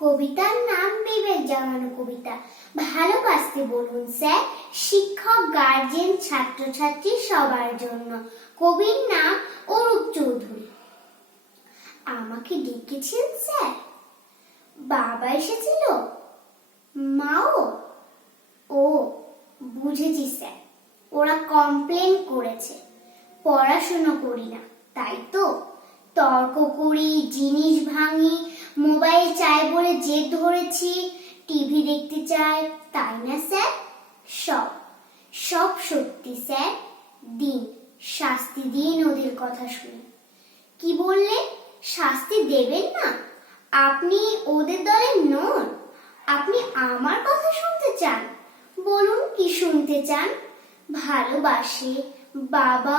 কবিতার নাম বিবেক জাগানো কবিতা। ভালোবাসতে বলুন স্যার, শিক্ষক, গার্জেন, ছাত্রছাত্রী সবার জন্য। কবির নাম অরূপ চৌধুরী। আমাকে ডেকেছেন স্যার? বাবা এসেছিল, মাও? ও বুঝেছি স্যার, ওরা কমপ্লেন করেছে পড়াশোনা করি না, তাই তো? তর্ক করি, জিনিস ভাঙি, মোবাইল চাই বলে জেদ ধরেছি, টিভি দেখতে চাই, তাই না স্যার? সব সব সত্যি স্যার। দিন, শাস্তি দিন ওদের কথা শুনে। কি বললে? শাস্তি দেবেন না? আপনি ওদের দলে নন, আপনি আমার কথা শুনতে চান। বলুন কি শুনতে চান? ভালোবাসে বাবা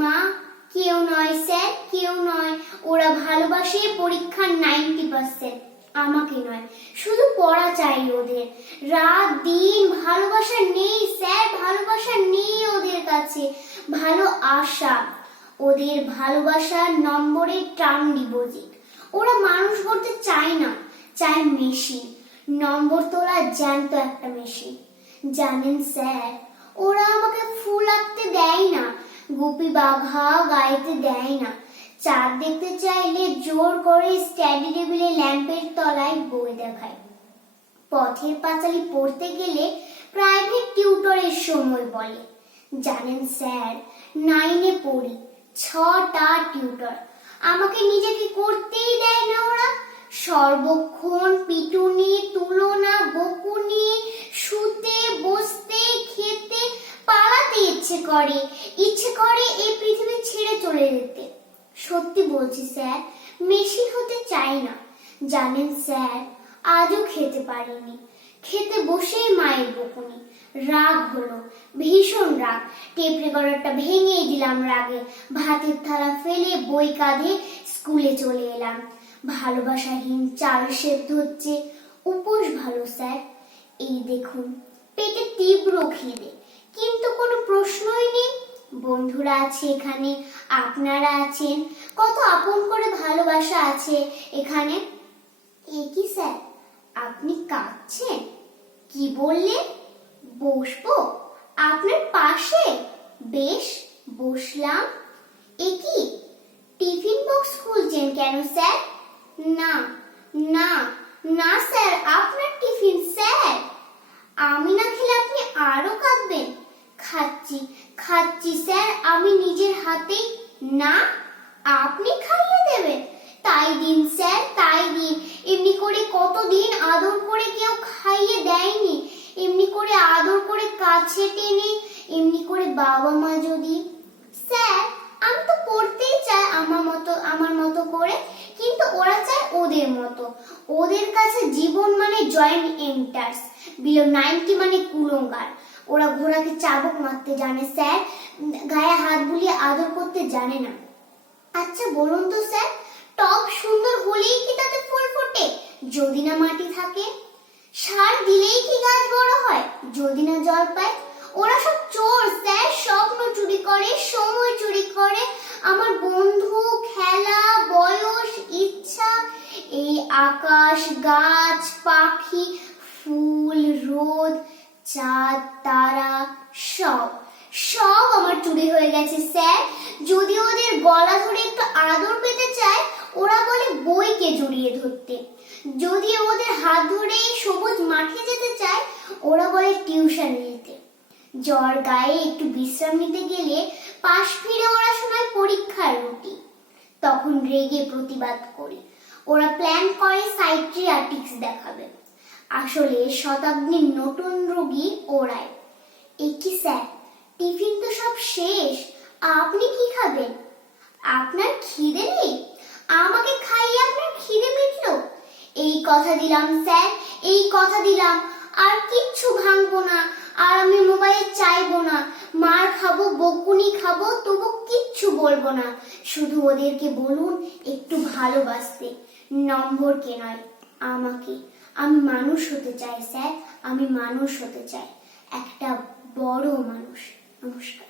মা? কেউ নয় স্যার, কেউ নয়। ওরা ভালোবাসে পরীক্ষার 90%, আমাকে নয়। শুধু পড়া চাই ওদের, রাত দিন। ভালোবাসা নেই স্যার, ভালোবাসা নেই ওদের কাছে। ভালো আশা, ওদের ভালোবাসার নম্বরের টার্ম ডিপোজিট। ওরা মানুষ করতে চায় না, চায় মেশিন। নম্বর তোলা জ্যান্ত একটা মেশিন। জানেন স্যার, ওরা আমাকে ফুল আঁকতে দেয় না, গোপী বাঘা গাইতে দেয় না। চাঁদ দেখতে চাইলে জোর করে স্টাডি টেবিলে ল্যাম্পের তলায় বই দেখায়। পথের পাঁচালী পড়তে গেলে প্রাইভেট টিউটরের সময় বলে। জানেন স্যার, 9-এ পড়ি, 6টা টিউটর। আমাকে নিজেকে করতেই দেয় না ওরা। সর্বক্ষণ পিটুনি, তুলনা, বকুনি, শুতে বসতে খেতে পালাতে ইচ্ছে করে এই পৃথিবী ছেড়ে চলে যেতে। সত্যি বলছি স্যার, মেশিন হতে চাই না। জানেন স্যার, আজও খেতে পারিনি। খেতে বসেই মায়ের বকুনি। রাগ হলো, ভীষণ রাগ। টেপ রেকর্ডারটা ভেঙেই দিলাম রাগে। ভাতের থালা ফেলে বই কাঁধে স্কুলে চলে এলাম। ভালোবাসাহীন চাল সেদ্ধ হচ্ছে। উপোস ভালো স্যার। এই দেখুন, পেটে তীব্র খিদে, কিন্তু কোনো প্রশ্নই নেই। বন্ধুরা আছে এখানে, আপনারা আছেন, কত আপন করে ভালোবাসা আছে এখানে। এ কি স্যার, আপনি কাঁদছেন? কি বললেন? বসবো আপনার পাশে? বেশ, বসলাম। এ কি, টিফিন বক্স খুলছেন কেন স্যার? না না না স্যার, আপনার টিফিন স্যার। আমি না খেলে আপনি আরো কাঁদবেন। খাচ্ছি খাচ্ছি স্যার, আমি নিজের হাতেই। না, আপনি খাইয়ে দেবেন? তাই দিন স্যার, তাই দিন। এমনি করে কতদিন আদর করে কেউ খাইয়ে দেয়নি। এমনি করে আদর করে কাছে টেনে, এমনি করে বাবা মা যদি। স্যার, আমি তো পড়তেই চাই আমার মতো করে, কিন্তু ওরা চায় ওদের মতো। ওদের কাছে জীবন মানে জয়েন্ট এন্টার্স, বিলো 90 মানে কুলঙ্গার। ওরা ঘোড়াকে চাবুক মারতে জানে স্যার, গায়ে হাত বুলিয়ে আদর করতে জানে না। আচ্ছা বলুন তো স্যার, টব সুন্দর হলেই কি তাতে ফুল ফোটে যদি না মাটি থাকে? সার দিলেই কি গাছ বড় হয় যদি না জল পায়? ওরা সব চোর স্যার, স্বপ্ন চুরি করে, সময় চুরি করে, আমার বন্ধু, খেলা, বয়স, ইচ্ছা, এই আকাশ, গাছ, পাখি, ফুল, রোদ, চাঁদ, তারা, সব সব আমার চুরি হয়ে গেছে স্যার। যদি ওদের গলা ধরে একটু আদর পেতে চায়, ওরা বলে বইকে জড়িয়ে ধরতে। যদি ওদের হাত ধরে সবুজ মাঠে যেতে চায়, ওরা বলে টিউশন নিতে। জ্বর গায়ে একটু বিশ্রাম নিতে গেলে পাশ ফিরে ওরা শোনায় পরীক্ষার রুটি। তখন রেগে প্রতিবাদ করি। ওরা প্ল্যান করে সাইকিয়াট্রিস্ট দেখাবে। আসলে শতাব্দীর নতুন রোগী ওরাই। এ কি স্যার, টিফিন তো সব শেষ, আপনি কি খাবেন? আপনার খিদে নেই? আমাকে খাইয়ে আপনার খিদে মিটলো? এই কথা দিলাম স্যার, এই কথা দিলাম, আর কিচ্ছু ভাঙবো না, আর আমি মোবাইল চাইবো না। মার খাবো, বকুনি খাবো, তবু কিচ্ছু বলবো না। শুধু ওদেরকে বলুন একটু ভালোবাসতে, নম্বরকে নয়, আমাকে। আমি মানুষ হতে চাই স্যার, আমি মানুষ হতে চাই, একটা বড় মানুষ। নমস্কার।